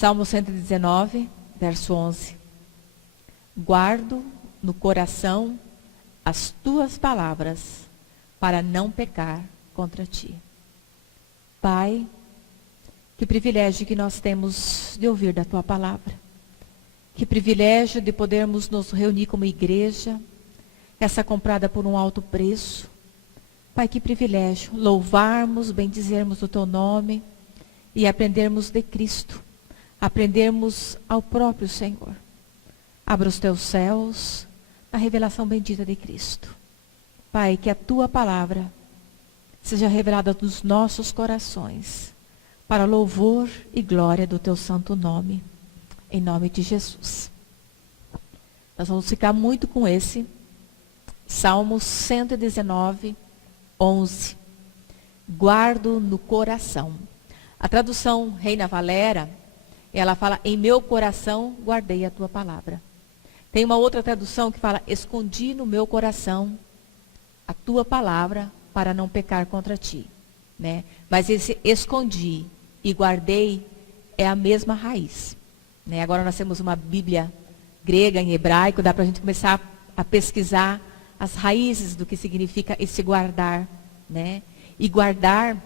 Salmo 119, verso 11. Guardo no coração as tuas palavras, para não pecar contra ti. Pai, que privilégio que nós temos de ouvir da tua palavra. Que privilégio de podermos nos reunir como igreja, essa comprada por um alto preço. Pai, que privilégio louvarmos, bendizermos o teu nome e aprendermos de Cristo, aprendermos ao próprio Senhor. Abra os teus céus, a revelação bendita de Cristo. Pai, que a tua palavra seja revelada nos nossos corações, para louvor e glória do teu santo nome, em nome de Jesus. Nós vamos ficar muito com esse Salmo 119, 11. Guardo no coração. A tradução Reina Valera, ela fala, em meu coração guardei a tua palavra. Tem uma outra tradução que fala, escondi no meu coração a tua palavra para não pecar contra ti. Né? Mas esse escondi e guardei é a mesma raiz. Né? Agora nós temos uma Bíblia grega em hebraico, dá para a gente começar a pesquisar as raízes do que significa esse guardar. Né? E guardar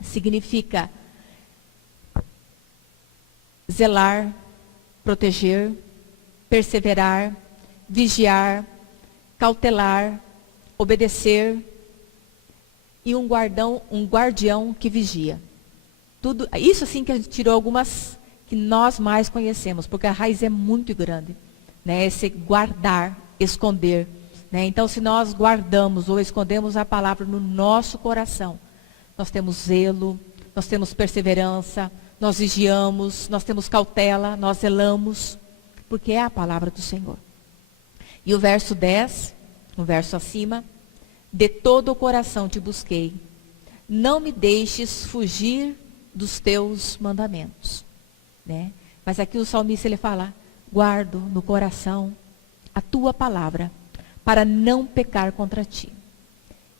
significa zelar, proteger, perseverar, vigiar, cautelar, obedecer e um guardião que vigia. Tudo, isso assim que a gente tirou algumas que nós mais conhecemos, porque a raiz é muito grande, né? Esse guardar, esconder, né? Então, se nós guardamos ou escondemos a palavra no nosso coração, nós temos zelo, nós temos perseverança, nós vigiamos, nós temos cautela, nós zelamos, porque é a palavra do Senhor. E o verso 10, um verso acima, de todo o coração te busquei, não me deixes fugir dos teus mandamentos. Né? Mas aqui o salmista ele fala, guardo no coração a tua palavra, para não pecar contra ti.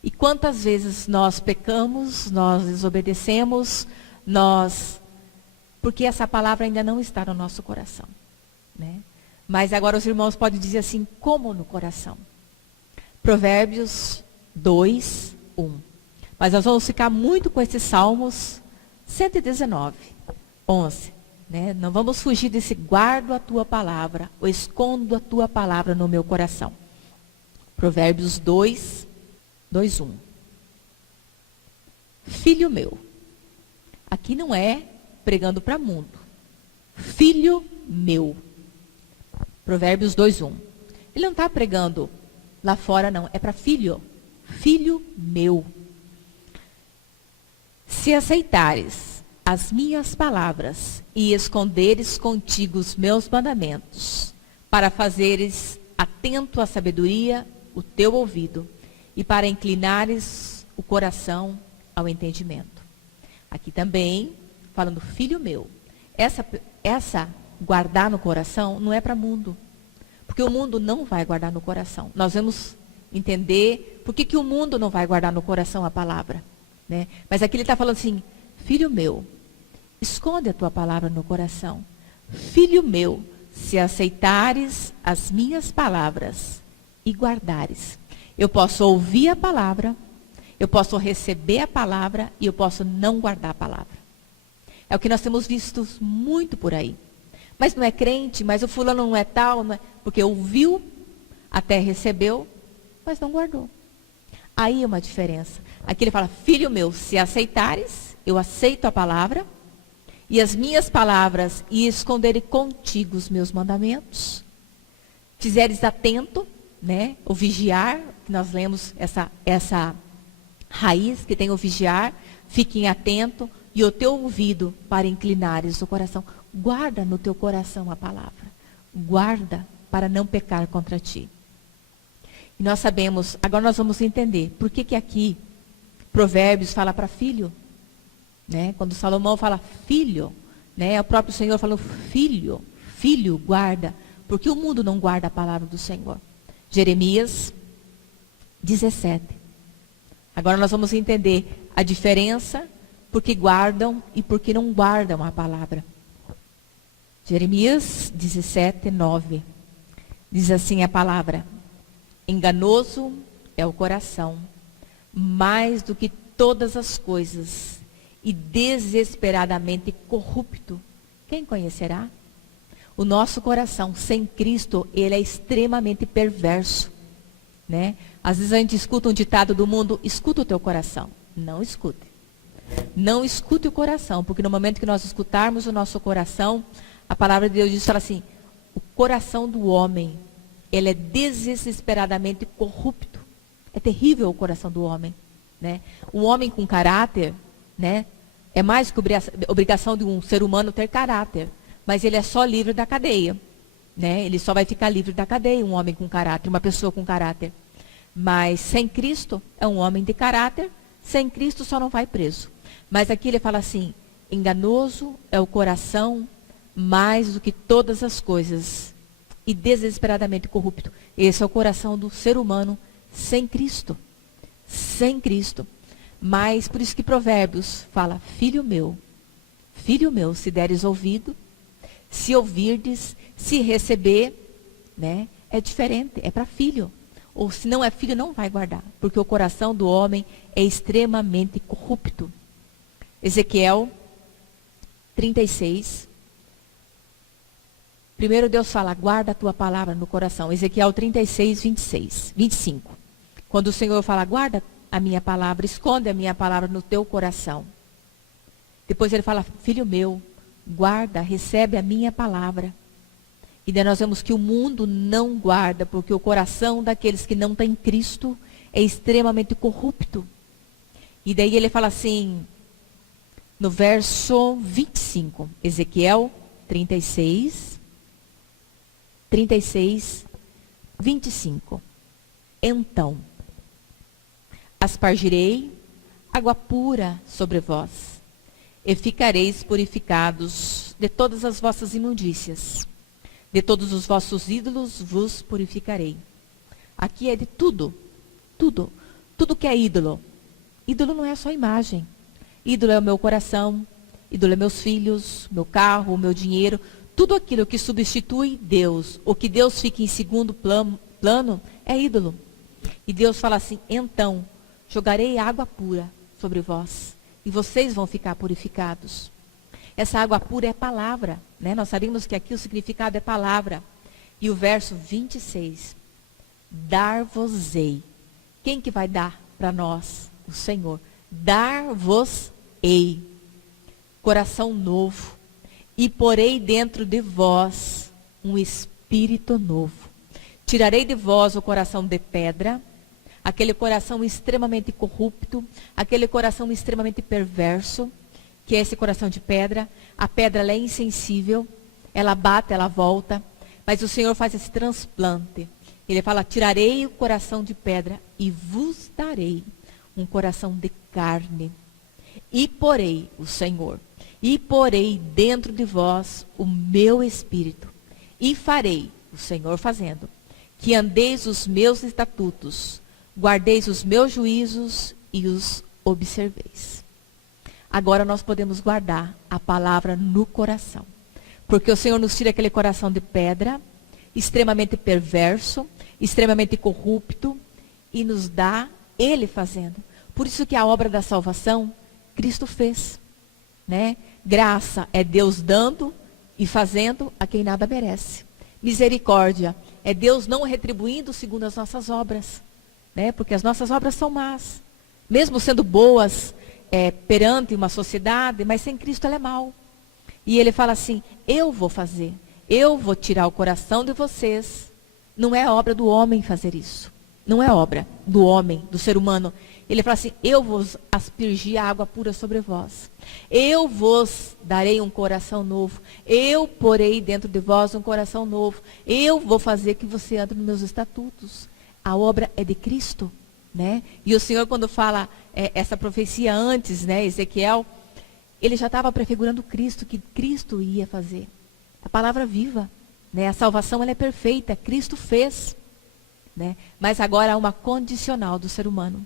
E quantas vezes nós pecamos, nós desobedecemos, porque essa palavra ainda não está no nosso coração. Né? Mas agora os irmãos podem dizer assim, como no coração? Provérbios 2, 1. Mas nós vamos ficar muito com esses Salmos 119, 11. Né? Não vamos fugir desse guardo a tua palavra, ou escondo a tua palavra no meu coração. Provérbios 2, 2, 1. Filho meu. Aqui não é pregando para o mundo. Filho meu. Provérbios 2, 1. Ele não está pregando lá fora, não. É para filho. Filho meu. Se aceitares as minhas palavras e esconderes contigo os meus mandamentos, para fazeres atento à sabedoria o teu ouvido, e para inclinares o coração ao entendimento. Aqui também, falando filho meu, essa guardar no coração não é para o mundo, porque o mundo não vai guardar no coração. Nós vamos entender por que o mundo não vai guardar no coração a palavra. Né? Mas aqui ele está falando assim, filho meu, esconde a tua palavra no coração. Filho meu, se aceitares as minhas palavras e guardares. Eu posso ouvir a palavra, eu posso receber a palavra e eu posso não guardar a palavra. É o que nós temos visto muito por aí. Mas não é crente, mas o fulano não é tal, não é, porque ouviu, até recebeu, mas não guardou. Aí é uma diferença. Aqui ele fala, filho meu, se aceitares, eu aceito a palavra, e as minhas palavras, e esconderei contigo os meus mandamentos, fizeres atento, né, o vigiar, que nós lemos essa raiz que tem o vigiar, fiquem atento, e o teu ouvido para inclinares o coração. Guarda no teu coração a palavra. Guarda para não pecar contra ti. E nós sabemos, agora nós vamos entender, por que aqui Provérbios fala para filho? Né? Quando Salomão fala filho, né? O próprio Senhor falou filho, guarda, porque o mundo não guarda a palavra do Senhor. Jeremias 17. Agora nós vamos entender a diferença porque guardam e porque não guardam a palavra. Jeremias 17, 9. Diz assim a palavra: enganoso é o coração, mais do que todas as coisas, e desesperadamente corrupto. Quem conhecerá? O nosso coração sem Cristo, ele é extremamente perverso, né? Às vezes a gente escuta um ditado do mundo: escuta o teu coração. Não escute. Não escute o coração, porque no momento que nós escutarmos o nosso coração, a palavra de Deus diz, fala assim: o coração do homem, ele é desesperadamente corrupto. É terrível o coração do homem, né? O homem com caráter, né, é mais que obrigação de um ser humano ter caráter, mas ele é só livre da cadeia, né? Ele só vai ficar livre da cadeia, um homem com caráter, uma pessoa com caráter. Mas sem Cristo é um homem de caráter, sem Cristo só não vai preso. Mas aqui ele fala assim: enganoso é o coração mais do que todas as coisas, e desesperadamente corrupto. Esse é o coração do ser humano sem Cristo. Sem Cristo. Mas por isso que Provérbios fala: filho meu, se deres ouvido, se ouvirdes, se receber, né, é diferente, é para filho. Ou se não é filho, não vai guardar, porque o coração do homem é extremamente corrupto. Ezequiel 36. Primeiro Deus fala: guarda a tua palavra no coração. Ezequiel 36, 25. Quando o Senhor fala: guarda a minha palavra, esconde a minha palavra no teu coração. Depois ele fala: filho meu, guarda, recebe a minha palavra. E daí nós vemos que o mundo não guarda, porque o coração daqueles que não têm Cristo é extremamente corrupto. E daí ele fala assim, no verso 25, Ezequiel 36, 25. Então, aspargirei água pura sobre vós, e ficareis purificados de todas as vossas imundícias. De todos os vossos ídolos vos purificarei. Aqui é de tudo. Tudo. Tudo que é ídolo. Ídolo não é só imagem. Ídolo é o meu coração. Ídolo é meus filhos, meu carro, o meu dinheiro. Tudo aquilo que substitui Deus, ou que Deus fica em segundo plano, é ídolo. E Deus fala assim: então, jogarei água pura sobre vós, e vocês vão ficar purificados. Essa água pura é palavra, né? Nós sabemos que aqui o significado é palavra. E o verso 26, dar-vos-ei. Quem que vai dar para nós? O Senhor. Dar-vos-ei. Coração novo. E porei dentro de vós um espírito novo. Tirarei de vós o coração de pedra, aquele coração extremamente corrupto, aquele coração extremamente perverso, que é esse coração de pedra. A pedra, ela é insensível, ela bate, ela volta, mas o Senhor faz esse transplante. Ele fala: tirarei o coração de pedra e vos darei um coração de carne. E porei, o Senhor, e porei dentro de vós o meu espírito, e farei, o Senhor fazendo, que andeis os meus estatutos, guardeis os meus juízos e os observeis. Agora nós podemos guardar a palavra no coração. Porque o Senhor nos tira aquele coração de pedra, extremamente perverso, extremamente corrupto, e nos dá Ele fazendo. Por isso que a obra da salvação, Cristo fez, né? Graça é Deus dando e fazendo a quem nada merece. Misericórdia é Deus não retribuindo segundo as nossas obras, né? Porque as nossas obras são más. Mesmo sendo boas, perante uma sociedade, mas sem Cristo ela é mal. E ele fala assim: eu vou fazer, eu vou tirar o coração de vocês. Não é obra do homem fazer isso. Não é obra do homem, do ser humano. Ele fala assim: eu vos aspergir a água pura sobre vós. Eu vos darei um coração novo. Eu porei dentro de vós um coração novo. Eu vou fazer que você ande nos meus estatutos. A obra é de Cristo, né? E o Senhor, quando fala essa profecia antes, né, Ezequiel, ele já estava prefigurando Cristo, que Cristo ia fazer. A palavra viva, né? A salvação, ela é perfeita, Cristo fez, né? Mas agora há uma condicional do ser humano.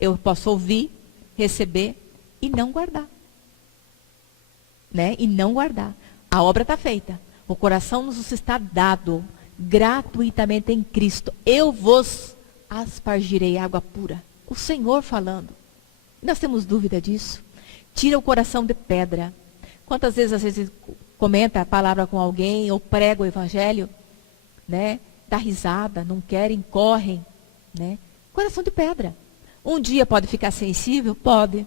Eu posso ouvir, receber e não guardar, né? E não guardar. A obra está feita. O coração nos está dado gratuitamente em Cristo. Eu vos aspargirei água pura. O Senhor falando. Nós temos dúvida disso? Tira o coração de pedra. Quantas vezes, às vezes, comenta a palavra com alguém ou prega o evangelho, né? Dá risada, não querem, correm, né? Coração de pedra. Um dia pode ficar sensível? Pode.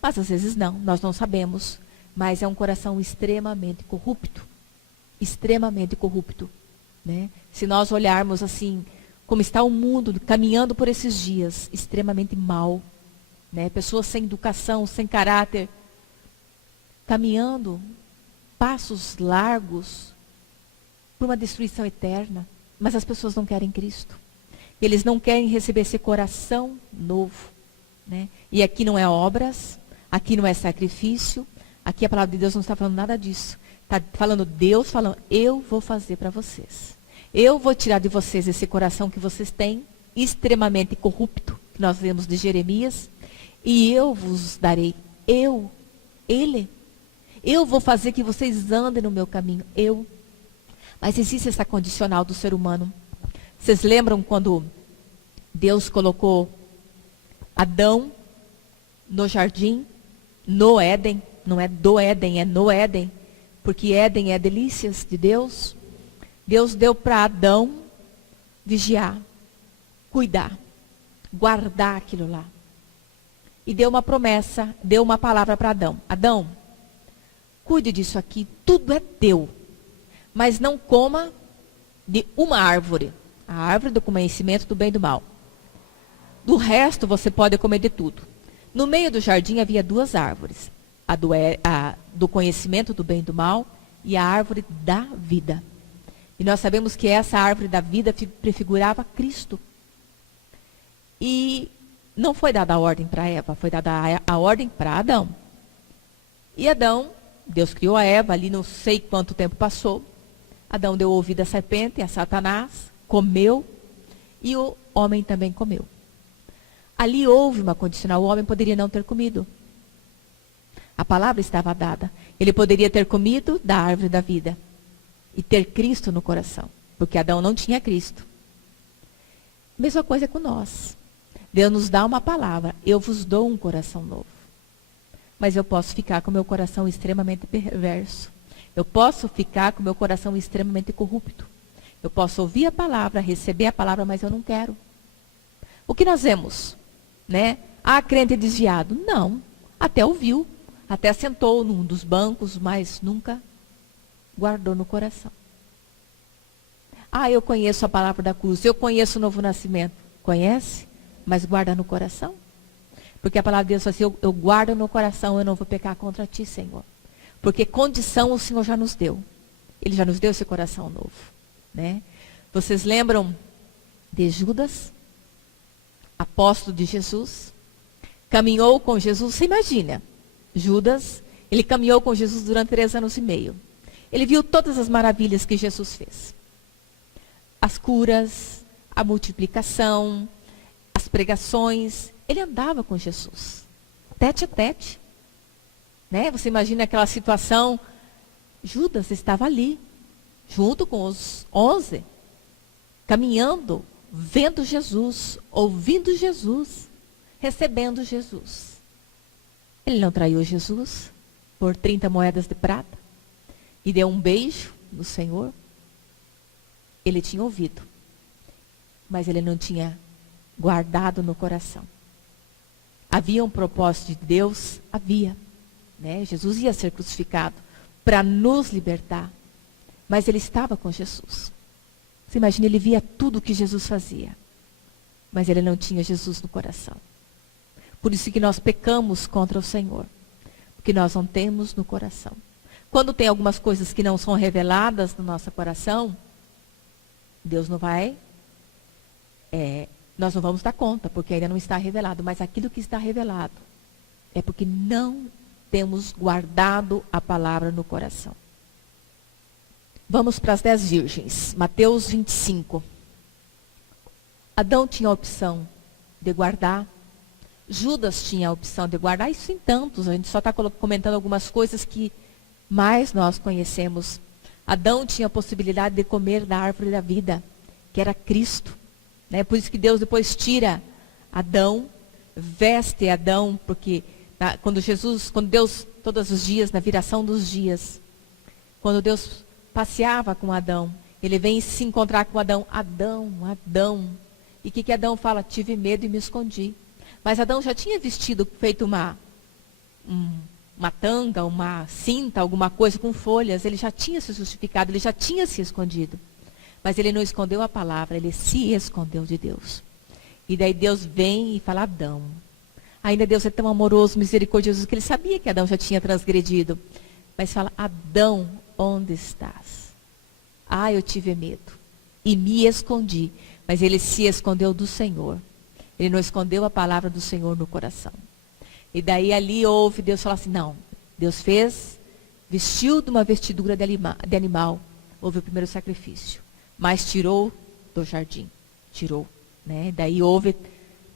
Mas às vezes não, nós não sabemos. Mas é um coração extremamente corrupto. Extremamente corrupto, né? Se nós olharmos assim, como está o mundo caminhando por esses dias, extremamente mal, né? Pessoas sem educação, sem caráter, caminhando passos largos por uma destruição eterna. Mas as pessoas não querem Cristo. Eles não querem receber esse coração novo, né? E aqui não é obras, aqui não é sacrifício, aqui a palavra de Deus não está falando nada disso. Está falando Deus, falando, eu vou fazer para vocês. Eu vou tirar de vocês esse coração que vocês têm, extremamente corrupto, que nós vemos de Jeremias, e eu vos darei, ele. Eu vou fazer que vocês andem no meu caminho, eu. Mas existe essa condicional do ser humano. Vocês lembram quando Deus colocou Adão no jardim, no Éden? Não é do Éden, é no Éden. Porque Éden é delícias de Deus. Deus deu para Adão vigiar, cuidar, guardar aquilo lá. E deu uma promessa, deu uma palavra para Adão. Adão, cuide disso aqui, tudo é teu. Mas não coma de uma árvore. A árvore do conhecimento do bem e do mal. Do resto, você pode comer de tudo. No meio do jardim havia duas árvores. A do conhecimento do bem e do mal e a árvore da vida. E nós sabemos que essa árvore da vida prefigurava Cristo. E não foi dada a ordem para Eva, foi dada a ordem para Adão. E Adão, Deus criou a Eva, ali não sei quanto tempo passou. Adão deu ouvido à serpente, a Satanás, comeu, e o homem também comeu. Ali houve uma condicional, o homem poderia não ter comido. A palavra estava dada. Ele poderia ter comido da árvore da vida e ter Cristo no coração, porque Adão não tinha Cristo. Mesma coisa com nós. Deus nos dá uma palavra, eu vos dou um coração novo. Mas eu posso ficar com meu coração extremamente perverso. Eu posso ficar com meu coração extremamente corrupto. Eu posso ouvir a palavra, receber a palavra, mas eu não quero. O que nós vemos? Né? Ah, crente desviado. Não. Até ouviu. Até sentou num dos bancos, mas nunca guardou no coração. Ah, eu conheço a palavra da cruz. Eu conheço o novo nascimento. Conhece? Mas guarda no coração. Porque a palavra de Deus fala assim, eu guardo no coração, eu não vou pecar contra ti, Senhor. Porque condição o Senhor já nos deu. Ele já nos deu esse coração novo. Né? Vocês lembram de Judas? Apóstolo de Jesus. Caminhou com Jesus. Você imagina. Judas, ele caminhou com Jesus durante 3 anos e meio. Ele viu todas as maravilhas que Jesus fez. As curas, a multiplicação, as pregações. Ele andava com Jesus. Tete a tete. Né? Você imagina aquela situação. Judas estava ali, junto com os 11, caminhando, vendo Jesus, ouvindo Jesus, recebendo Jesus. Ele não traiu Jesus por 30 moedas de prata e deu um beijo no Senhor. Ele tinha ouvido, mas ele não tinha guardado no coração. Havia um propósito de Deus? Havia. Né? Jesus ia ser crucificado para nos libertar. Mas ele estava com Jesus. Você imagina, ele via tudo o que Jesus fazia. Mas ele não tinha Jesus no coração. Por isso que nós pecamos contra o Senhor. Porque nós não temos no coração. Quando tem algumas coisas que não são reveladas no nosso coração, Deus não vai... nós não vamos dar conta, porque ainda não está revelado. Mas aquilo que está revelado é porque não temos guardado a palavra no coração. Vamos para as 10 virgens. Mateus 25. Adão tinha a opção de guardar. Judas tinha a opção de guardar. Isso em tantos. A gente só está comentando algumas coisas que Mas nós conhecemos. Adão tinha a possibilidade de comer da árvore da vida, que era Cristo. Né? Por isso que Deus depois tira Adão, veste Adão, porque quando Deus, todos os dias, na viração dos dias, quando Deus passeava com Adão, ele vem se encontrar com Adão. Adão, Adão. E o que Adão fala? Tive medo e me escondi. Mas Adão já tinha vestido, feito uma tanga, uma cinta, alguma coisa com folhas. Ele já tinha se justificado, ele já tinha se escondido. Mas ele não escondeu a palavra, ele se escondeu de Deus. E daí Deus vem e fala, Adão. Ainda Deus é tão amoroso, misericordioso, que ele sabia que Adão já tinha transgredido. Mas fala, Adão, onde estás? Ah, eu tive medo e me escondi. Mas ele se escondeu do Senhor. Ele não escondeu a palavra do Senhor no coração. E daí ali houve, Deus falou assim, não. Deus fez, vestiu de uma vestidura de animal. Houve o primeiro sacrifício. Mas tirou do jardim. Tirou. Né? Daí houve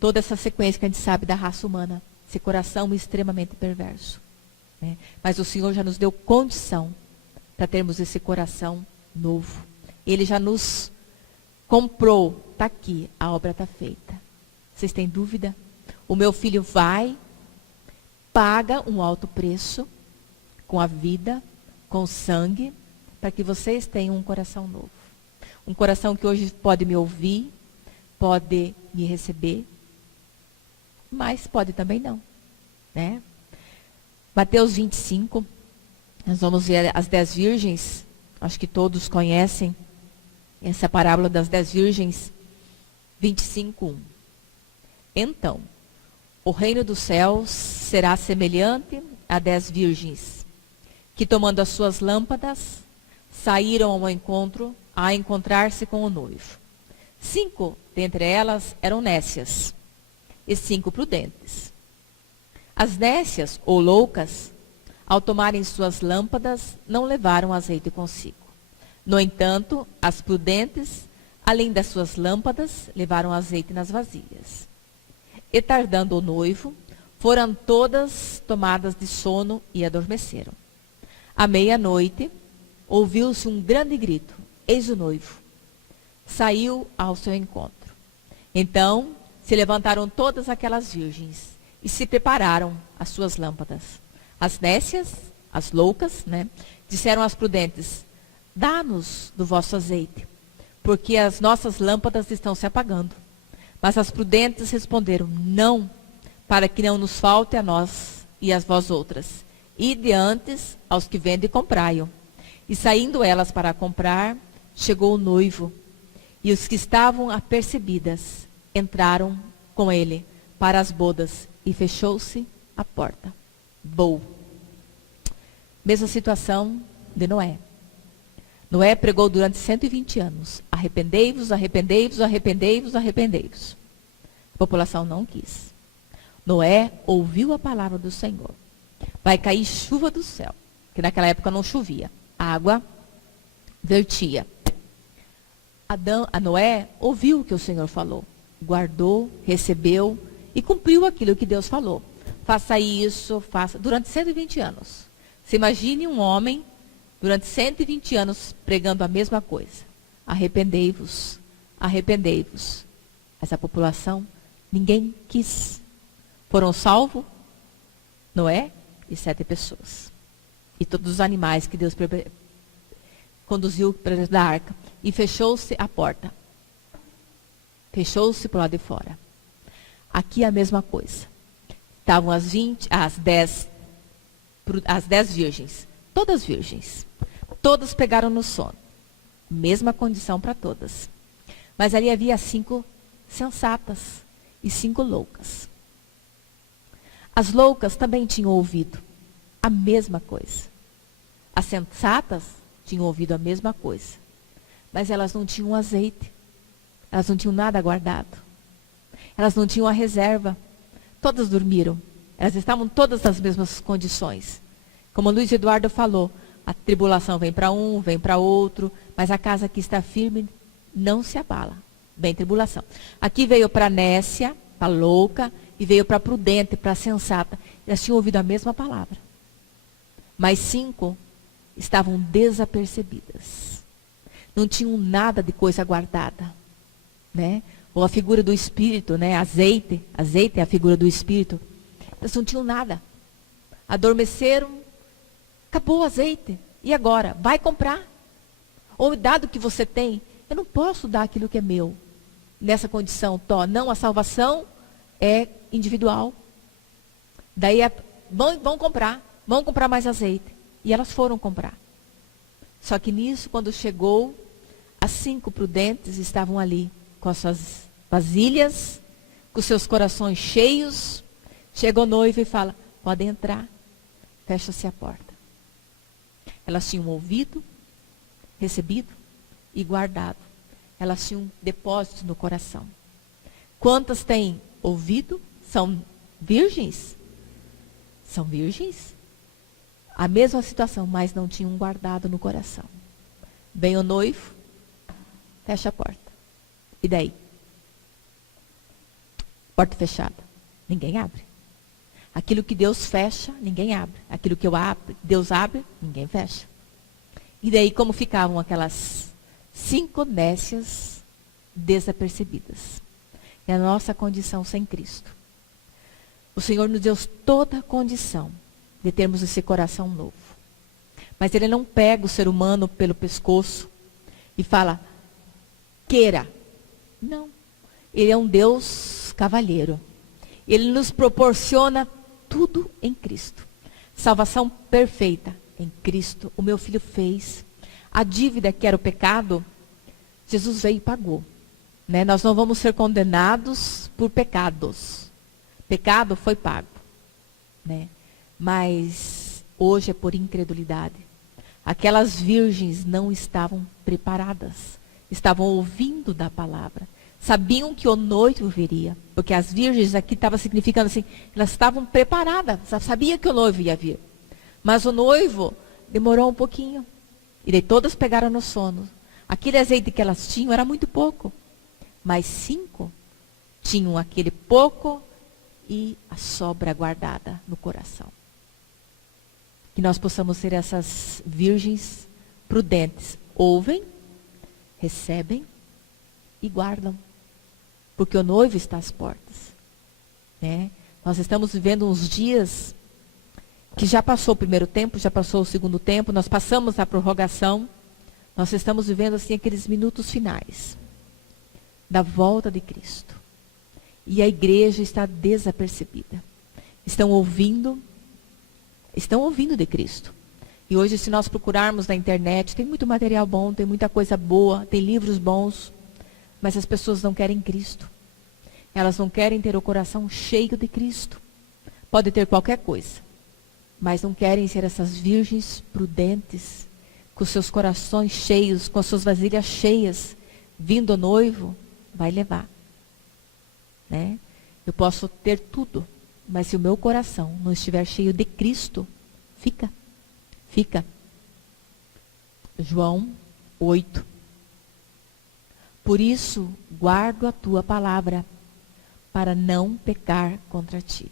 toda essa sequência que a gente sabe da raça humana. Esse coração extremamente perverso. Né? Mas o Senhor já nos deu condição para termos esse coração novo. Ele já nos comprou. Está aqui, a obra está feita. Vocês têm dúvida? O meu filho vai, paga um alto preço, com a vida, com o sangue, para que vocês tenham um coração novo. Um coração que hoje pode me ouvir, pode me receber, mas pode também não. Né? Mateus 25, nós vamos ver as 10 virgens, acho que todos conhecem essa parábola das 10 virgens, 25:1. Então, o reino dos céus será semelhante a 10 virgens, que tomando as suas lâmpadas, saíram ao encontro, a encontrar-se com o noivo. 5 dentre elas eram nécias, e 5 prudentes. As nécias, ou loucas, ao tomarem suas lâmpadas, não levaram azeite consigo. No entanto, as prudentes, além das suas lâmpadas, levaram azeite nas vasilhas. E tardando o noivo, foram todas tomadas de sono e adormeceram. À meia-noite, ouviu-se um grande grito, eis o noivo. Saiu ao seu encontro. Então, se levantaram todas aquelas virgens e se prepararam as suas lâmpadas. As nécias, as loucas, né, disseram às prudentes, dá-nos do vosso azeite, porque as nossas lâmpadas estão se apagando. Mas as prudentes responderam, não, para que não nos falte a nós e a vós outras. Ide antes aos que vendem e comprai-o. E saindo elas para comprar, chegou o noivo. E os que estavam apercebidas entraram com ele para as bodas e fechou-se a porta. Bom. Mesma situação de Noé. Noé pregou durante 120 anos. Arrependei-vos, arrependei-vos, arrependei-vos, arrependei-vos. A população não quis. Noé ouviu a palavra do Senhor. Vai cair chuva do céu. Que naquela época não chovia. A água vertia. A Noé ouviu o que o Senhor falou. Guardou, recebeu e cumpriu aquilo que Deus falou. Faça isso, faça. Durante 120 anos. Você imagine um homem durante 120 anos pregando a mesma coisa. Arrependei-vos, arrependei-vos. Essa população, ninguém quis. Foram salvos Noé e 7 pessoas. E todos os animais que Deus conduziu para dentro da arca. E fechou-se a porta. Fechou-se para o lado de fora. Aqui a mesma coisa. Estavam as 10 virgens. Todas virgens. Todas pegaram no sono. Mesma condição para todas. Mas ali havia 5 sensatas e 5 loucas. As loucas também tinham ouvido a mesma coisa. As sensatas tinham ouvido a mesma coisa. Mas elas não tinham azeite. Elas não tinham nada guardado. Elas não tinham a reserva. Todas dormiram. Elas estavam todas nas mesmas condições. Como o Luiz Eduardo falou, a tribulação vem para um, vem para outro, mas a casa que está firme não se abala. Vem tribulação. Aqui veio para a nécia, para a louca, e veio para a prudente, para a sensata. Elas tinham ouvido a mesma palavra. Mas 5 estavam desapercebidas. Não tinham nada de coisa guardada, né? Ou a figura do Espírito, né? Azeite é a figura do Espírito. Eles não tinham nada. Adormeceram, acabou o azeite. E agora? Vai comprar. Ou dado que você tem, eu não posso dar aquilo que é meu. Nessa condição, não, a salvação é individual. Daí vão comprar mais azeite. E elas foram comprar. Só que nisso, quando chegou, as 5 prudentes estavam ali, com as suas vasilhas, com seus corações cheios. Chegou o noivo e fala, podem entrar, fecha-se a porta. Elas tinham ouvido, recebido e guardado. Elas tinham depósitos no coração. Quantas têm ouvido? São virgens? São virgens? A mesma situação, mas não tinham guardado no coração. Vem o noivo, fecha a porta. E daí? Porta fechada. Ninguém abre. Aquilo que Deus fecha, ninguém abre. Aquilo que Deus abre, ninguém fecha. E daí como ficavam aquelas 5 nécias desapercebidas? É a nossa condição sem Cristo. O Senhor nos deu toda a condição de termos esse coração novo. Mas Ele não pega o ser humano pelo pescoço e fala, queira. Não. Ele é um Deus cavalheiro. Ele nos proporciona tudo em Cristo. Salvação perfeita em Cristo. O meu filho fez. A dívida que era o pecado, Jesus veio e pagou. Né? Nós não vamos ser condenados por pecados. Pecado foi pago. Né? Mas hoje é por incredulidade. Aquelas virgens não estavam preparadas. Estavam ouvindo da palavra. Sabiam que o noivo viria. Porque as virgens aqui estava significando assim, elas estavam preparadas. Sabiam que o noivo ia vir. Mas o noivo demorou um pouquinho. E daí todas pegaram no sono. Aquele azeite que elas tinham era muito pouco. Mas 5 tinham aquele pouco e a sobra guardada no coração. Que nós possamos ser essas virgens prudentes. Ouvem, recebem e guardam. Porque o noivo está às portas. Né? Nós estamos vivendo uns dias que já passou o primeiro tempo, já passou o segundo tempo, nós passamos a prorrogação. Nós estamos vivendo assim aqueles minutos finais da volta de Cristo. E a igreja está desapercebida. Estão ouvindo de Cristo. E hoje, se nós procurarmos na internet, tem muito material bom, tem muita coisa boa, tem livros bons, mas as pessoas não querem Cristo. Elas não querem ter o coração cheio de Cristo. Pode ter qualquer coisa, mas não querem ser essas virgens prudentes, com seus corações cheios, com as suas vasilhas cheias, vindo o noivo, vai levar. Né? Eu posso ter tudo, mas se o meu coração não estiver cheio de Cristo, fica. João 8. Por isso, guardo a tua palavra, para não pecar contra ti.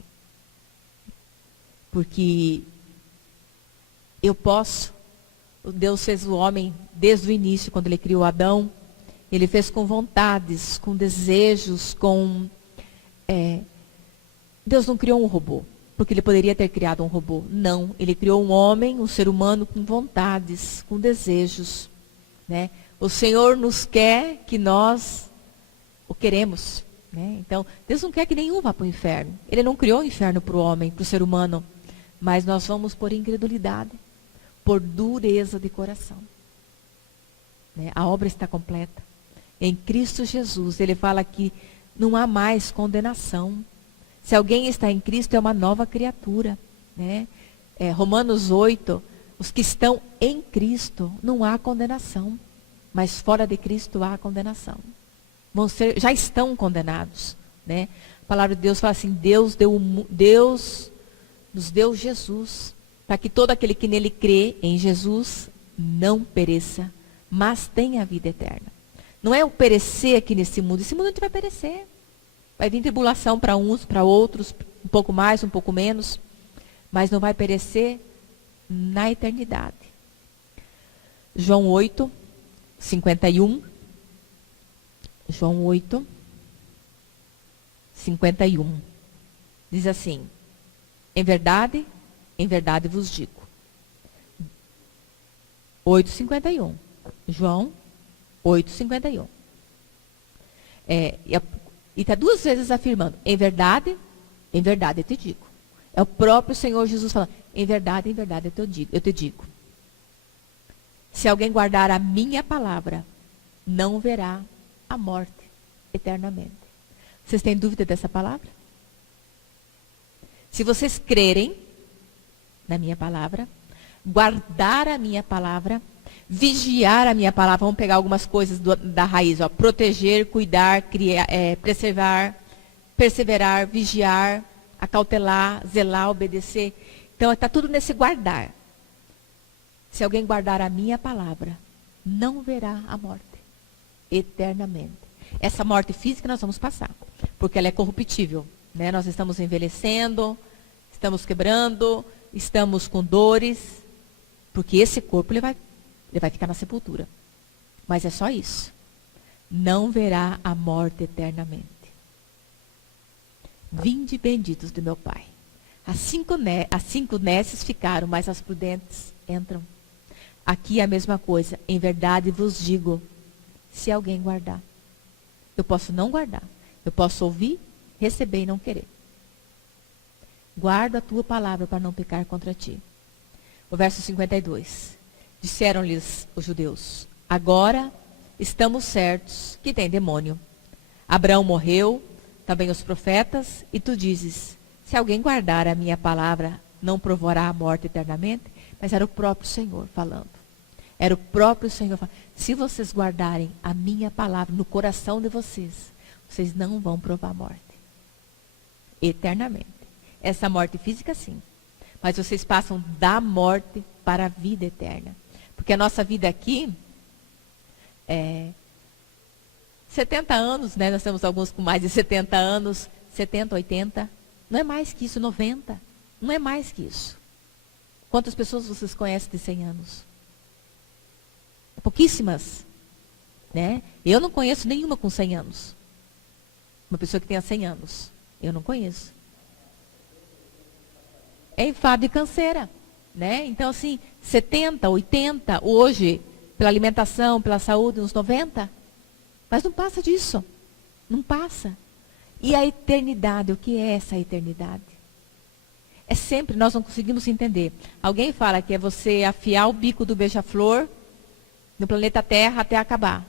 Porque Deus fez o homem desde o início, quando Ele criou Adão. Ele fez com vontades, com desejos, Deus não criou um robô, porque Ele poderia ter criado um robô. Não, Ele criou um homem, um ser humano com vontades, com desejos. Né? O Senhor nos quer que nós o queremos. Né? Então, Deus não quer que nenhum vá para o inferno. Ele não criou o inferno para o homem, para o ser humano. Mas nós vamos por incredulidade, por dureza de coração. Né? A obra está completa. Em Cristo Jesus, Ele fala que não há mais condenação. Se alguém está em Cristo, é uma nova criatura. Né? Romanos 8, os que estão em Cristo, não há condenação. Mas fora de Cristo há condenação. Já estão condenados. Né? A palavra de Deus fala assim, Deus nos deu Jesus, para que todo aquele que nele crê em Jesus não pereça, mas tenha a vida eterna. Não é o perecer aqui nesse mundo. Esse mundo a gente vai perecer. Vai vir tribulação para uns, para outros, um pouco mais, um pouco menos. Mas não vai perecer na eternidade. João 8, 51. João 8, 51. Diz assim: em verdade vos digo. 8:51. João 8:51. E está duas vezes afirmando: em verdade eu te digo. É o próprio Senhor Jesus falando: em verdade eu te digo. Se alguém guardar a minha palavra, não verá a morte eternamente. Vocês têm dúvida dessa palavra? Se vocês crerem na minha palavra, guardar a minha palavra, vigiar a minha palavra, vamos pegar algumas coisas da raiz, ó, proteger, cuidar, criar, preservar, perseverar, vigiar, acautelar, zelar, obedecer. Então está tudo nesse guardar. Se alguém guardar a minha palavra, não verá a morte eternamente. Essa morte física nós vamos passar, porque ela é corruptível, né? Nós estamos envelhecendo, estamos quebrando, estamos com dores, porque esse corpo ele vai ficar na sepultura. Mas é só isso. Não verá a morte eternamente. Vinde benditos do meu Pai. As cinco nécias ficaram, mas as prudentes entram. Aqui é a mesma coisa. Em verdade vos digo, se alguém guardar. Eu posso não guardar. Eu posso ouvir, receber e não querer. Guarda a tua palavra para não pecar contra ti. O verso 52. Disseram-lhes os judeus: agora estamos certos que tem demônio. Abraão morreu, também os profetas, e tu dizes: se alguém guardar a minha palavra, não provará a morte eternamente? Mas era o próprio Senhor falando. Era o próprio Senhor falando. Se vocês guardarem a minha palavra no coração de vocês, vocês não vão provar a morte eternamente. Essa morte física, sim. Mas vocês passam da morte para a vida eterna. Porque a nossa vida aqui é 70 anos, né? Nós temos alguns com mais de 70 anos, 70, 80. Não é mais que isso, 90. Não é mais que isso. Quantas pessoas vocês conhecem de 100 anos? Pouquíssimas. Né? Eu não conheço nenhuma com 100 anos. Uma pessoa que tenha 100 anos. Eu não conheço. É enfado e canseira. Né? Então, assim, 70, 80, hoje, pela alimentação, pela saúde, uns 90. Mas não passa disso. Não passa. E a eternidade, o que é essa eternidade? É sempre, nós não conseguimos entender. Alguém fala que é você afiar o bico do beija-flor no planeta Terra até acabar.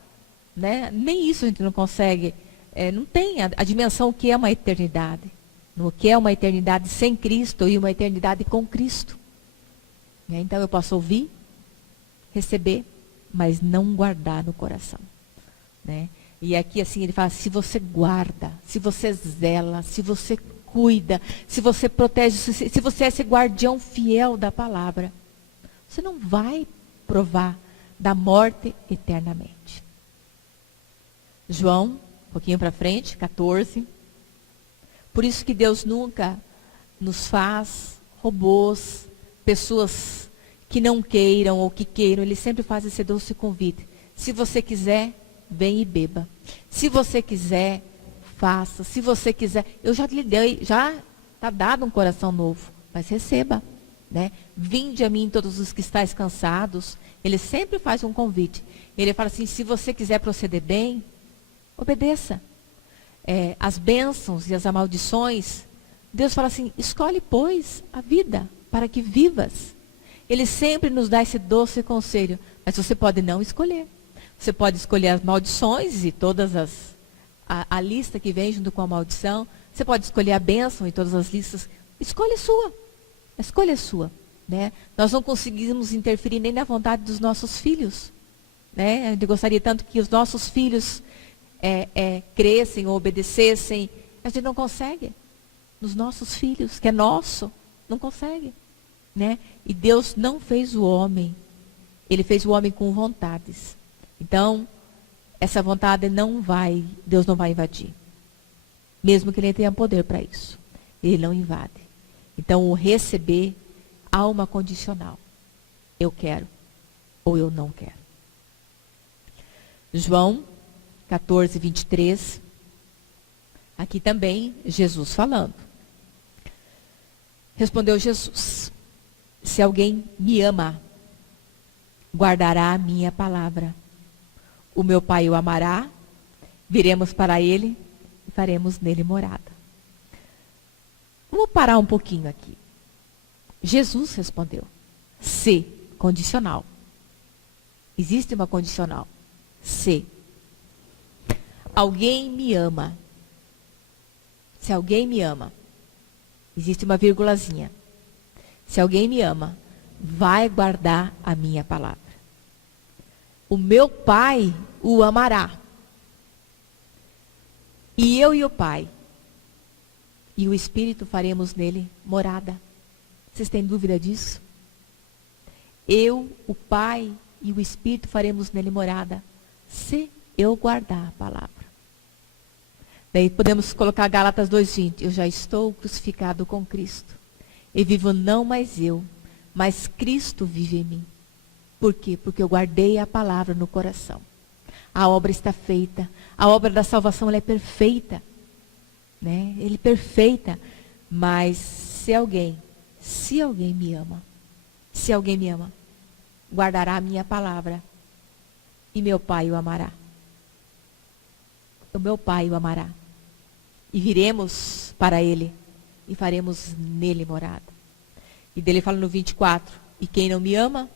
Né? Nem isso a gente não consegue. Não tem a dimensão que é uma eternidade. No que é uma eternidade sem Cristo e uma eternidade com Cristo. Então eu posso ouvir, receber, mas não guardar no coração. Né? E aqui assim ele fala, se você guarda, se você zela, se você cuida, se você protege, se você é esse guardião fiel da palavra, você não vai provar da morte eternamente. João, um pouquinho para frente, 14. Por isso que Deus nunca nos faz robôs, pessoas que não queiram ou que queiram. Ele sempre faz esse doce convite. Se você quiser, vem e beba. Se você quiser, faça. Se você quiser, eu já lhe dei, já está dado um coração novo. Mas receba. Né? Vinde a mim todos os que estáis cansados. Ele sempre faz um convite. Ele fala assim, se você quiser proceder bem, obedeça. As bênçãos e as maldições, Deus fala assim, escolhe, pois, a vida para que vivas. Ele sempre nos dá esse doce conselho, mas você pode não escolher. Você pode escolher as maldições e todas a lista que vem junto com a maldição. Você pode escolher a bênção e todas as listas. Escolha a sua. A escolha é sua. Né? Nós não conseguimos interferir nem na vontade dos nossos filhos. Né? A gente gostaria tanto que os nossos filhos crescem ou obedecessem. A gente não consegue. Nos nossos filhos, que é nosso, não consegue. Né? E Deus não fez o homem. Ele fez o homem com vontades. Então, essa vontade Deus não vai invadir. Mesmo que ele tenha poder para isso. Ele não invade. Então, o receber há uma condicional. Eu quero ou eu não quero. João 14, 23. Aqui também Jesus falando. Respondeu Jesus: se alguém me ama, guardará a minha palavra. O meu Pai o amará, viremos para ele e faremos nele morada. Vamos parar um pouquinho aqui. Jesus respondeu. Se, condicional. Existe uma condicional. Se alguém me ama. Se alguém me ama. Existe uma vírgulazinha. Se alguém me ama, vai guardar a minha palavra. O meu Pai o amará. E eu e o Pai e o Espírito faremos nele morada. Vocês têm dúvida disso? Eu, o Pai e o Espírito faremos nele morada, se eu guardar a palavra. Daí podemos colocar Gálatas 2:20. Eu já estou crucificado com Cristo. E vivo não mais eu, mas Cristo vive em mim. Por quê? Porque eu guardei a palavra no coração. A obra está feita. A obra da salvação ela é perfeita. Né? Ele é perfeita. Mas se alguém me ama, guardará a minha palavra. E meu Pai o amará. O meu Pai o amará. E viremos para ele e faremos nele morada. E dele fala no 24. E quem não me ama,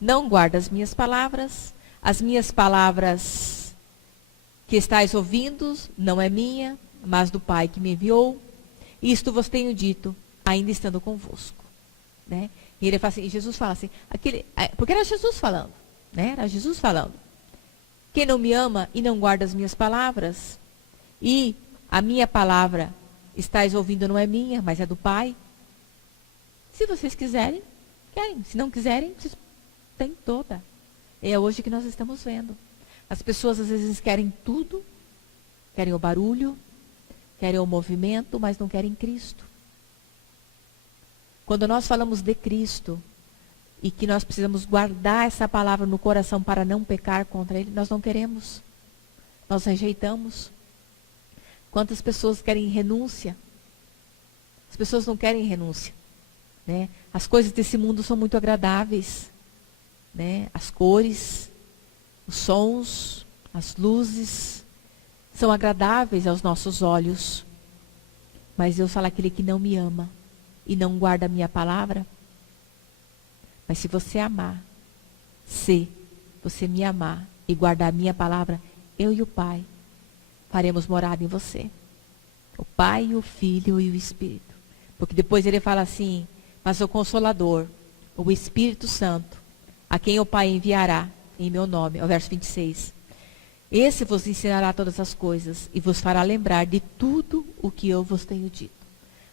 não guarda as minhas palavras que estáis ouvindo, não é minha, mas do Pai que me enviou. Isto vos tenho dito, ainda estando convosco. Né? E ele fala assim, e Jesus fala assim, porque era Jesus falando, né? Era Jesus falando. Quem não me ama e não guarda as minhas palavras, e a minha palavra estáis ouvindo não é minha, mas é do Pai. Se vocês quiserem, querem. Se não quiserem, vocês têm toda. É hoje que nós estamos vendo. As pessoas às vezes querem tudo, querem o barulho, querem o movimento, mas não querem Cristo. Quando nós falamos de Cristo e que nós precisamos guardar essa palavra no coração para não pecar contra Ele, nós não queremos. Nós rejeitamos. Quantas pessoas querem renúncia? As pessoas não querem renúncia. Né? As coisas desse mundo são muito agradáveis. Né? As cores, os sons, as luzes são agradáveis aos nossos olhos. Mas Deus fala aquele que não me ama e não guarda a minha palavra. Mas se você amar, se você me amar e guardar a minha palavra, eu e o Pai faremos morada em você. O Pai, o Filho e o Espírito. Porque depois ele fala assim, mas o Consolador, o Espírito Santo, a quem o Pai enviará em meu nome, é o verso 26. Esse vos ensinará todas as coisas e vos fará lembrar de tudo o que eu vos tenho dito.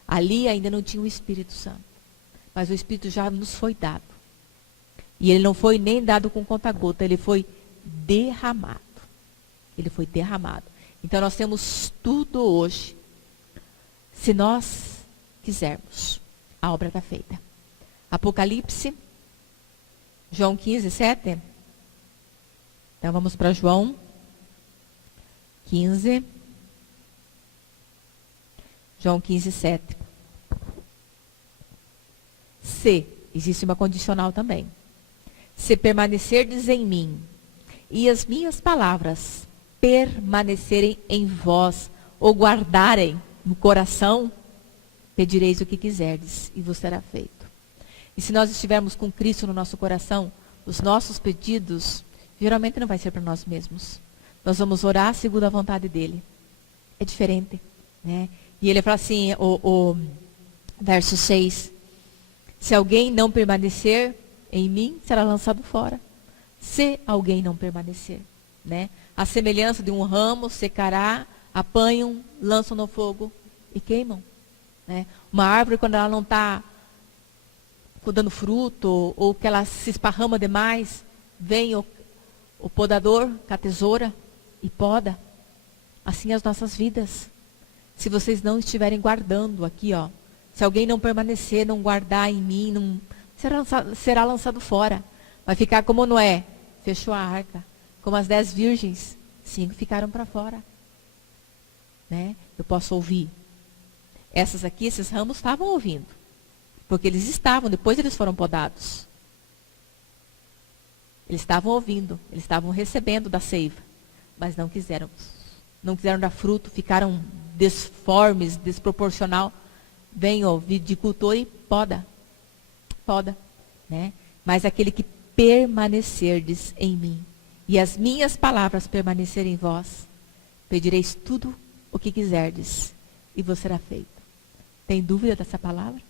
Ali ainda não tinha o Espírito Santo, mas o Espírito já nos foi dado. E ele não foi nem dado com conta-gota, ele foi derramado. Ele foi derramado. Então nós temos tudo hoje, se nós quisermos. A obra está feita. Apocalipse, João 15, 7. Então vamos para João 15. João 15, 7. Se, existe uma condicional também. Se permanecerdes em mim, e as minhas palavras permanecerem em vós, ou guardarem no coração, pedireis o que quiserdes, e vos será feito. E se nós estivermos com Cristo no nosso coração, os nossos pedidos, geralmente não vai ser para nós mesmos. Nós vamos orar segundo a vontade dEle. É diferente, né? E ele fala assim, o verso 6, se alguém não permanecer em mim, será lançado fora. Se alguém não permanecer, né? A semelhança de um ramo secará, apanham, lançam no fogo e queimam. Né? Uma árvore, quando ela não está dando fruto, ou que ela se esparrama demais, vem o podador com a tesoura e poda. Assim as nossas vidas. Se vocês não estiverem guardando aqui, ó, se alguém não permanecer, não guardar em mim, será lançado fora. Vai ficar como Noé, fechou a arca. Como as 10 virgens, 5 ficaram para fora. Né? Eu posso ouvir. Essas aqui, esses ramos estavam ouvindo. Porque eles estavam, depois eles foram podados. Eles estavam ouvindo, eles estavam recebendo da seiva. Mas não quiseram. Não quiseram dar fruto, ficaram desformes, desproporcional. Vem o viticultor e poda. Poda. Né? Mas aquele que permanecerdes em mim, e as minhas palavras permanecerem em vós, pedireis tudo o que quiserdes, e vos será feito. Tem dúvida dessa palavra?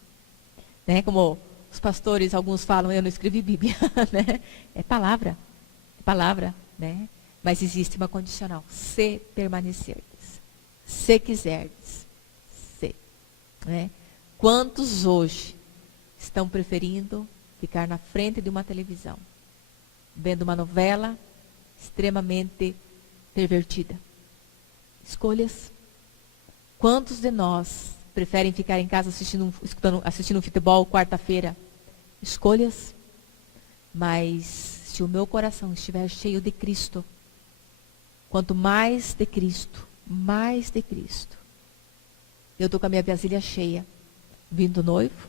Né? Como os pastores, alguns falam, eu não escrevi Bíblia. Né? É palavra. É palavra. Né? Mas existe uma condicional. Se permanecerdes. Se quiserdes. Se. Né? Quantos hoje estão preferindo ficar na frente de uma televisão, vendo uma novela extremamente pervertida? Escolhas. Quantos de nós preferem ficar em casa assistindo um futebol quarta-feira? Escolhas. Mas se o meu coração estiver cheio de Cristo, quanto mais de Cristo, eu estou com a minha vasilha cheia, vindo noivo,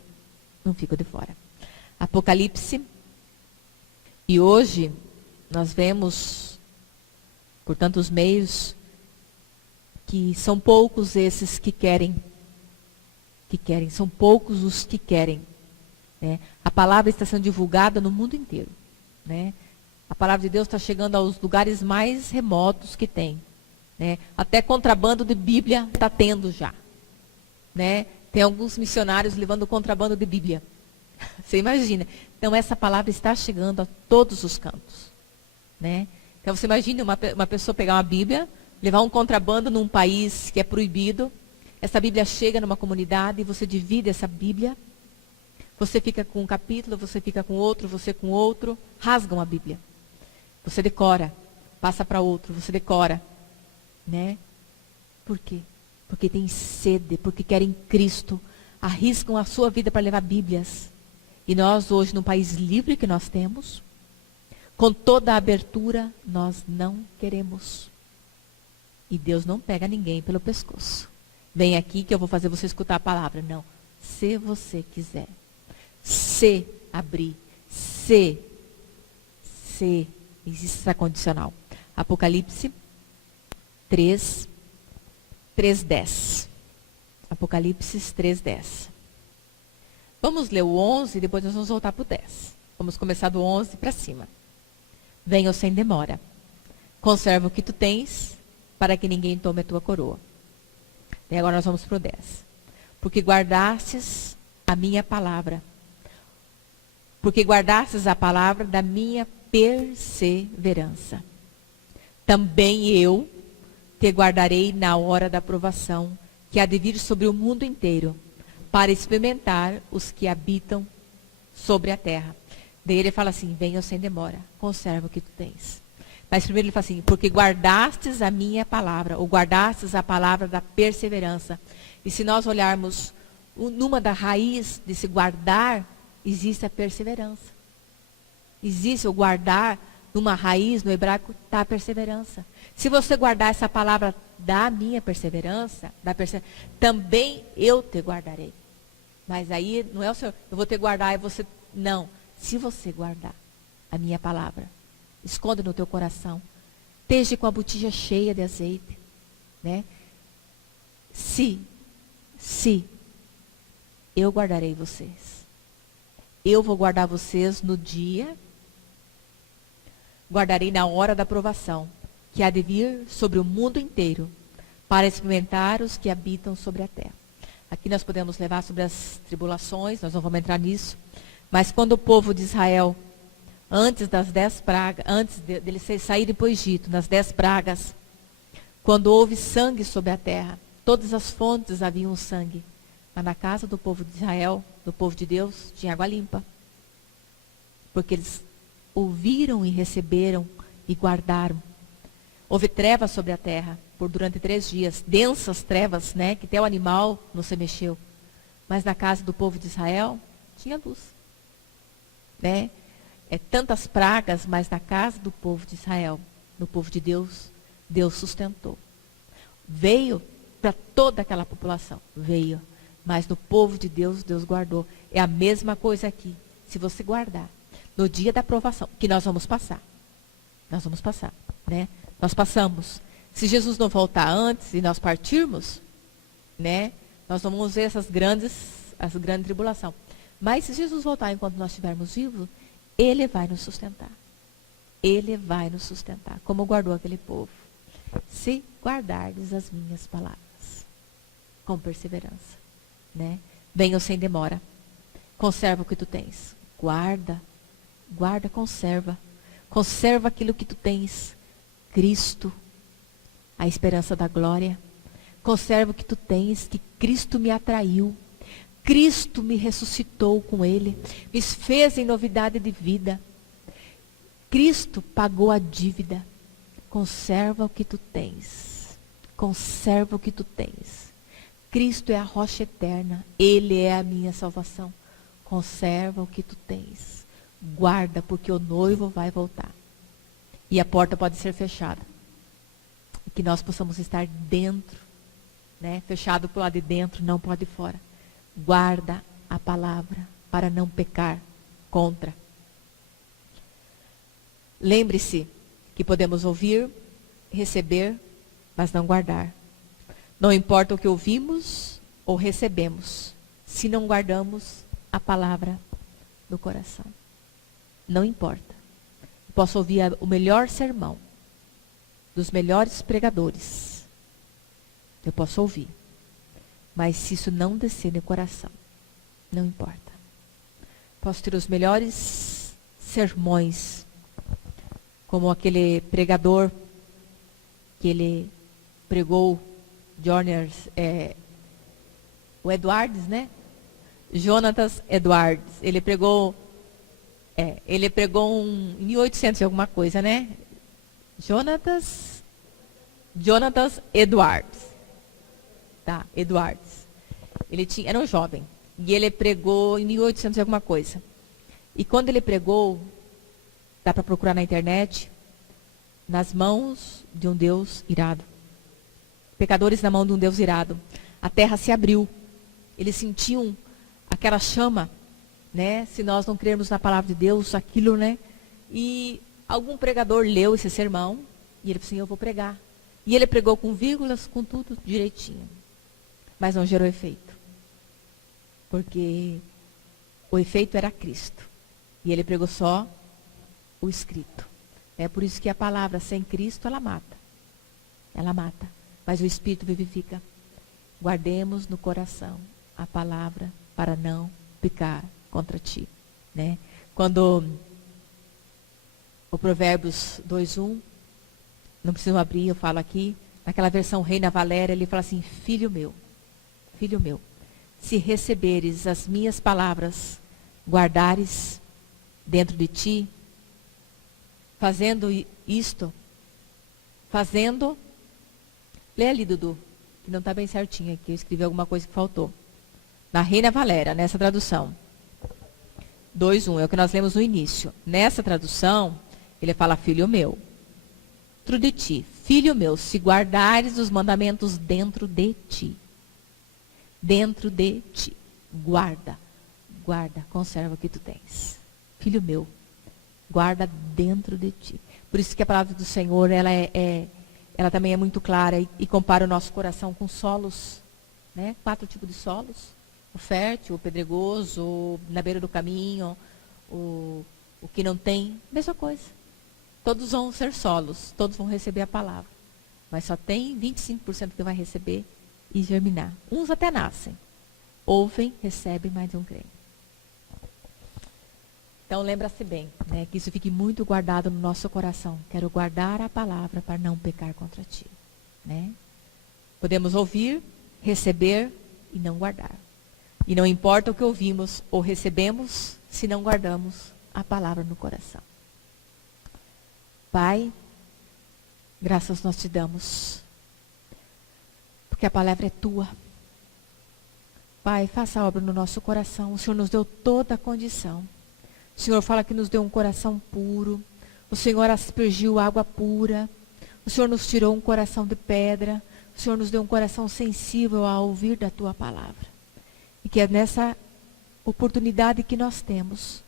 não fico de fora. Apocalipse. E hoje nós vemos, por tantos meios, que são poucos esses que querem, são poucos os que querem. Né? A palavra está sendo divulgada no mundo inteiro. Né? A palavra de Deus está chegando aos lugares mais remotos que tem. Né? Até contrabando de Bíblia está tendo já. Né? Tem alguns missionários levando contrabando de Bíblia. Você imagina. Então essa palavra está chegando a todos os cantos. Né? Então você imagina uma pessoa pegar uma Bíblia, levar um contrabando num país que é proibido. Essa Bíblia chega numa comunidade e você divide essa Bíblia. Você fica com um capítulo, você fica com outro, você com outro. Rasgam a Bíblia. Você decora. Passa para outro, você decora. Né? Por quê? Porque tem sede, porque querem Cristo. Arriscam a sua vida para levar Bíblias. E nós hoje, no país livre que nós temos, com toda a abertura, nós não queremos. E Deus não pega ninguém pelo pescoço. Vem aqui que eu vou fazer você escutar a palavra. Não. Se você quiser. Se abrir. Se. Existe essa condicional. Apocalipse 3:10. Apocalipse 3:10. Vamos ler o 11 e depois nós vamos voltar para o 10. Vamos começar do 11 para cima. Venha sem demora. Conserva o que tu tens, para que ninguém tome a tua coroa. E agora nós vamos para o 10. Porque guardastes a minha palavra. Porque guardastes a palavra da minha perseverança. Também eu te guardarei na hora da provação, que há de vir sobre o mundo inteiro, para experimentar os que habitam sobre a terra. Daí ele fala assim, venha sem demora, conserva o que tu tens. Mas primeiro ele fala assim, porque guardastes a minha palavra, ou guardastes a palavra da perseverança. E se nós olharmos numa da raiz desse guardar, existe a perseverança. Existe o guardar, numa raiz, no hebraico, está a perseverança. Se você guardar essa palavra da minha perseverança, também eu te guardarei. Mas aí não é o Senhor, eu vou te guardar e você... Não, se você guardar a minha palavra, esconda no teu coração, esteja com a botija cheia de azeite, né? Se eu guardarei vocês. Eu vou guardar vocês no dia, guardarei na hora da provação, que há de vir sobre o mundo inteiro, para experimentar os que habitam sobre a terra. Aqui nós podemos levar sobre as tribulações, nós não vamos entrar nisso, mas quando o povo de Israel, antes das 10 pragas, antes deles saírem do Egito, nas 10 pragas, quando houve sangue sobre a terra, todas as fontes haviam sangue, mas na casa do povo de Israel, do povo de Deus, tinha água limpa, porque eles ouviram e receberam e guardaram. Houve trevas sobre a terra durante 3 dias, densas trevas, né, que até o animal não se mexeu. Mas na casa do povo de Israel tinha luz, né? tantas pragas, mas na casa do povo de Israel, no povo de Deus, Deus sustentou. Veio para toda aquela população, veio. Mas no povo de Deus, Deus guardou. É a mesma coisa aqui. Se você guardar, no dia da provação, que nós vamos passar, né? Nós passamos. Se Jesus não voltar antes e nós partirmos, né? Nós vamos ver as grandes tribulações. Mas se Jesus voltar enquanto nós estivermos vivos, Ele vai nos sustentar. Ele vai nos sustentar, como guardou aquele povo. Se guardardes as minhas palavras, com perseverança, né? Venham sem demora. Conserva o que tu tens. Guarda, conserva. Conserva aquilo que tu tens. Cristo, a esperança da glória. Conserva o que tu tens, que Cristo me atraiu. Cristo me ressuscitou com Ele. Me fez em novidade de vida. Cristo pagou a dívida. Conserva o que tu tens. Conserva o que tu tens. Cristo é a rocha eterna. Ele é a minha salvação. Conserva o que tu tens. Guarda, porque o noivo vai voltar. E a porta pode ser fechada. E que nós possamos estar dentro, né? Fechado para o lado de dentro, não para o lado de fora. Guarda a palavra para não pecar contra. Lembre-se que podemos ouvir, receber, mas não guardar. Não importa o que ouvimos ou recebemos, se não guardamos a palavra no coração. Não importa. Posso ouvir o melhor sermão dos melhores pregadores. Eu posso ouvir. Mas se isso não descer no coração, não importa. Posso ter os melhores sermões, como aquele pregador que ele pregou, o Edwards, né? Jonatas Edwards. Ele pregou em 1800 e alguma coisa, né? Jonatas Edwards. Tá, Edwards. Era um jovem. E ele pregou em 1800 e alguma coisa. E quando ele pregou, dá para procurar na internet, nas mãos de um Deus irado. Pecadores na mão de um Deus irado. A terra se abriu. Eles sentiam aquela chama, né? Se nós não crermos na palavra de Deus, aquilo, né? E algum pregador leu esse sermão e ele falou assim, eu vou pregar. E ele pregou com vírgulas, com tudo direitinho. Mas não gerou efeito. Porque o efeito era Cristo. E ele pregou só o escrito. É por isso que a palavra sem Cristo, ela mata. Ela mata. Mas o Espírito vivifica. Guardemos no coração a palavra para não pecar contra ti. Né? Quando o Provérbios 2:1, não preciso abrir, eu falo aqui, naquela versão Reina Valéria, ele fala assim, filho meu, se receberes as minhas palavras, guardares dentro de ti, fazendo isto, lê ali, Dudu, que não está bem certinho aqui, eu escrevi alguma coisa que faltou. Na Reina Valéria, nessa tradução. 2:1, é o que nós lemos no início. Nessa tradução, ele fala, filho meu, dentro de ti, filho meu, se guardares os mandamentos dentro de ti. Dentro de ti. Guarda, conserva o que tu tens. Filho meu, guarda dentro de ti. Por isso que a palavra do Senhor, ela também é muito clara e compara o nosso coração com solos, né? 4 tipos de solos. O fértil, o pedregoso, o na beira do caminho, o que não tem, mesma coisa. Todos vão ser solos, todos vão receber a palavra. Mas só tem 25% que vai receber e germinar. Uns até nascem. Ouvem, recebem, mas não creem. Então lembra-se bem, né, que isso fique muito guardado no nosso coração. Quero guardar a palavra para não pecar contra ti. Né? Podemos ouvir, receber e não guardar. E não importa o que ouvimos ou recebemos, se não guardamos a palavra no coração. Pai, graças nós te damos, porque a palavra é tua. Pai, faça a obra no nosso coração. O Senhor nos deu toda a condição. O Senhor fala que nos deu um coração puro. O Senhor aspergiu água pura. O Senhor nos tirou um coração de pedra. O Senhor nos deu um coração sensível a ouvir da tua palavra. E que é nessa oportunidade que nós temos,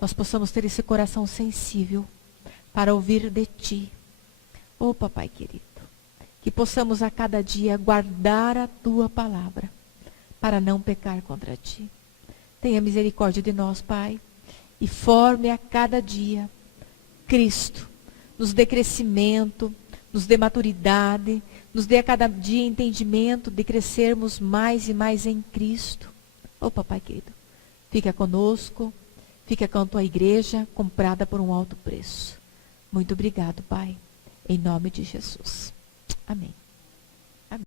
nós possamos ter esse coração sensível para ouvir de ti. Oh, papai querido, que possamos a cada dia guardar a tua palavra para não pecar contra ti. Tenha misericórdia de nós, Pai, e forme a cada dia Cristo. Nos dê crescimento, nos dê maturidade, nos dê a cada dia entendimento de crescermos mais e mais em Cristo. Oh, papai querido, fica conosco, fica com a tua igreja comprada por um alto preço. Muito obrigado, Pai, em nome de Jesus. Amém.